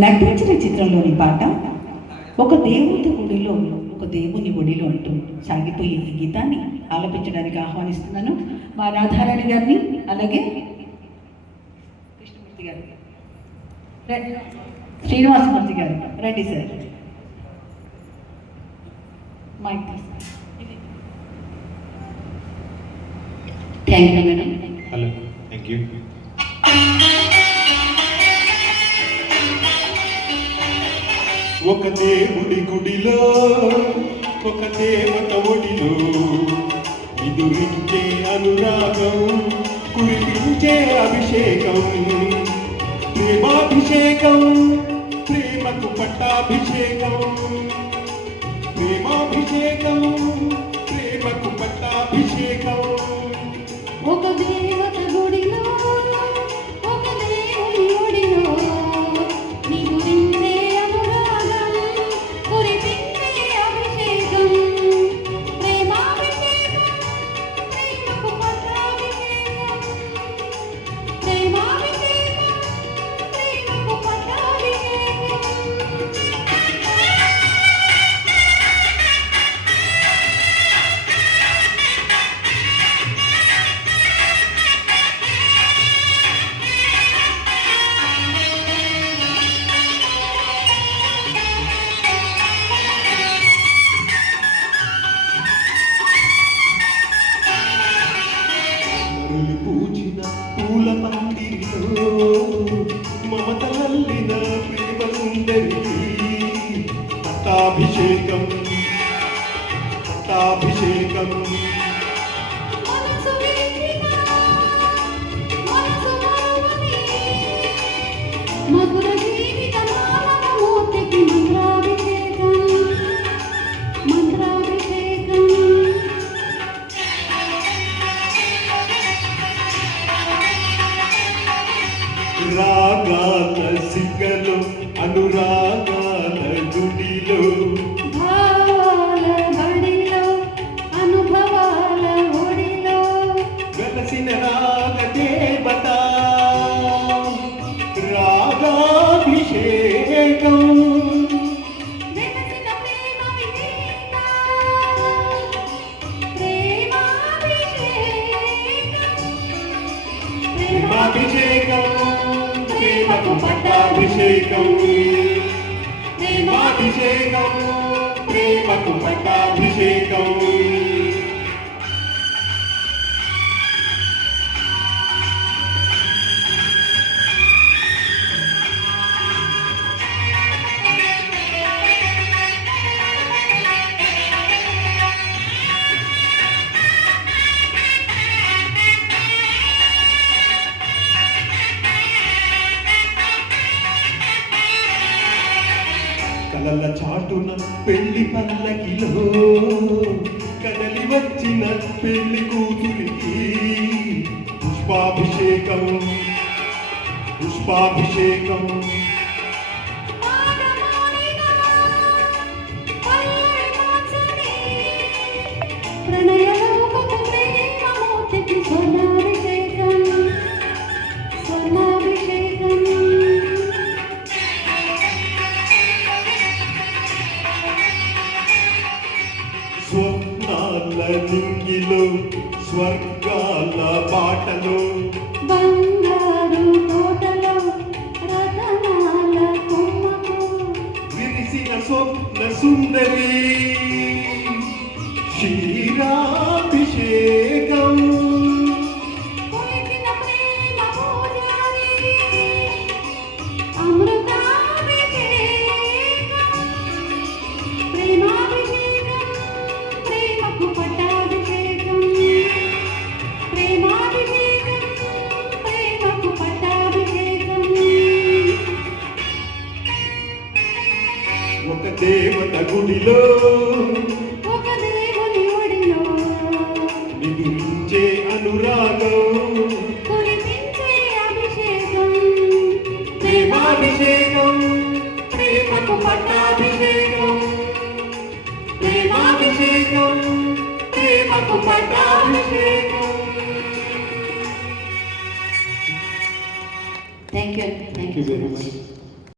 నటించిన చిత్రంలోని పాట ఒక దేవుడి గుడిలో ఒక దేవుని ఒడిలో అంటూ సాగిపోయే ఈ గీతాన్ని ఆలపించడానికి ఆహ్వానిస్తున్నాను మా రాధారాణి గారిని, అలాగే కృష్ణమూర్తి గారు, శ్రీనివాసమూర్తి గారు రండి sir. Mic thank you madam. Hello, thank you. ఒక దేవుడి గుడిలో ఒక దేవత ఒడిలో ఎదురించే అనురాగం, కురిపించే అభిషేకం, ప్రేమాభిషేకం, ప్రేమకు పట్టాభిషేకం, ప్రేమాభిషేకం, ప్రేమకు పట్టాభిషేకం. ఒక దేవత గుడిలో ఒక దేవుని ఒడిలో నీ గురించే అనురాగం, కురిపించే అభిషేకం, ప్రేమాభిషేకం, ప్రేమకు పట్టాభిషేకం, ప్రేమాభిషేకం, ప్రేమకు పట్టాభిషేకం. పూచిన పూల పందిరిలో మమతలల్లిన ప్రేమ సుందరి, పట్టాభిషేకం, పట్టాభిషేకం. మనసు విరిచిన మనసు మరువని మధుర జీవిత మానవమూర్తికి మంత్రాభిషేకం, మంత్రాభిషేకం. రాగాల సిగ్గలు అనురాగాల గుడిలో, భావాల బడిలో అనుభవాల ఒడిలో వెలసిన రాగ దేవత, రాగాభిషేకం, వెలసిన ప్రేమ విజేత, ప్రేమాభిషేకం, ప్రేమాభిషేకం, ప్రేమకు పట్టాభిషేకం, ప్రేమాభిషేకం, ప్రేమకు పట్టాభిషేకం. కలల చాటున పెళ్లి పల్లకిలో కదలి వచ్చిన పెళ్లి కూతురికి పుష్పాభిషేకం, పుష్పాభిషేకం. ప్రణయలోకపు ప్రేమమూర్తికి స్వర్ణాభిషేకం, స్వర్ణాభిషేకం. స్వప్నాల నింగిలో స్వర్గాల బాటలో, బంగారు తోటలో రతనాల కొమ్మకు విరిసిన స్వప్న సుందరి, క్షీరాభిషేకం, కొలిచిన ప్రేమ పూజారి, అమృతాభిషేకం, ప్రేమాభిషేకం, ప్రేమకు పట్టాభిషేకం, ప్రేమాభిషేకం, ప్రేమకు పట్టాభిషేకం. ఒక దేవత గుడిలో ఒక దేవుని ఒడిలో నిదురించే అనురాగం, కురిపించే అభిషేకం, ప్రేమాభిషేకం, ప్రేమకు పట్టాభిషేకం, ప్రేమాభిషేకం, ప్రేమకు పట్టాభిషేకం. Thank you. Thank you very much.